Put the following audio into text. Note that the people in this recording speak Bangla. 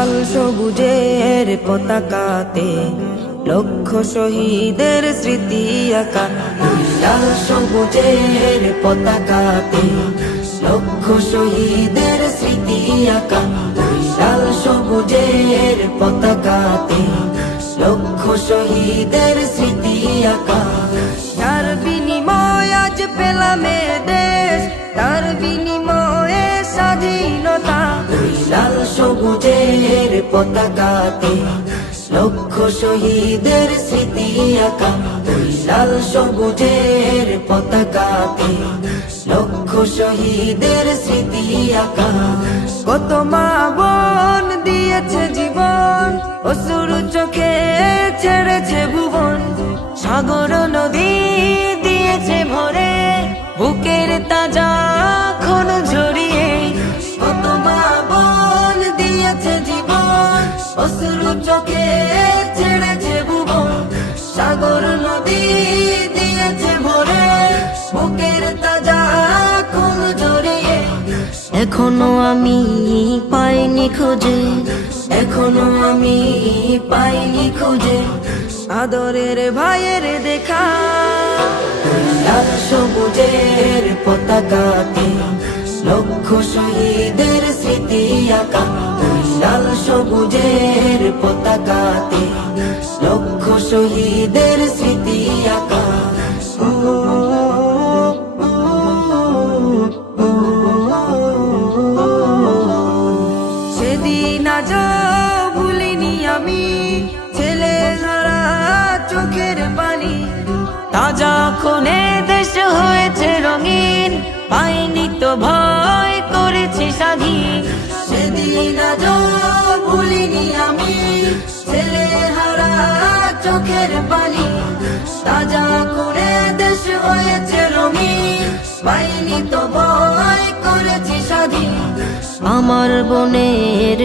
লাল সবুজের পতাকাতে লক্ষ শহীদের স্মৃতি আঁকা। লাল সবুজের পতাকাতে লক্ষ শহীদের স্মৃতি আঁকা। লাল সবুজের পতাকাতে লক্ষ শহীদের স্মৃতি আঁকা। তার বিনিময় আজ পেলাম এ দেশ, তার বিনিময়ে স্বাধীনতা। লাল সবুজের পতাকাতে লক্ষ শহীদের স্মৃতি আঁকা। লাল সবুজের পতাকাতে লক্ষ শহীদের স্মৃতি আঁকা। কত মা বোন দিয়েছে জীবন, অশ্রু চোখে ছেড়েছে ভুবন। সাগর নদী দিয়েছে ভরে, বুকের তাজা খুন ঝরিয়ে। কত মা বোন দিয়েছে জীবন, অশ্রু চোখে ছেড়েছে ভুবন। সাগর নদী দিয়েছে ভরে, বুকের তাজা খুন ঝরিয়ে। এখনো আমি পাইনি খুঁজে, এখনো আমি পাইনি খুঁজে আদরের ভাইয়ের দেখা। লাল সবুজের পতাকাতে লক্ষ শহীদের স্মৃতি আঁকা। লাল সবুজের পতাকাতে লক্ষ শহীদের স্মৃতি আঁকা। সেদিন আজ ভুলিনি আমি, ছেলে হারা চোখের পানি। তাজা খুনে দেশ হয়েছে রঙিন, পাইনি তো ভয় করেছি স্বাধীন। সেদিন আজ ভুলিনি আমি, ছেলে হারা চোখের পানি। তাজা খুনে দেশ হয়েছে রঙিন, পাইনি তো ভয় করেছি স্বাধীন। আমার বোনের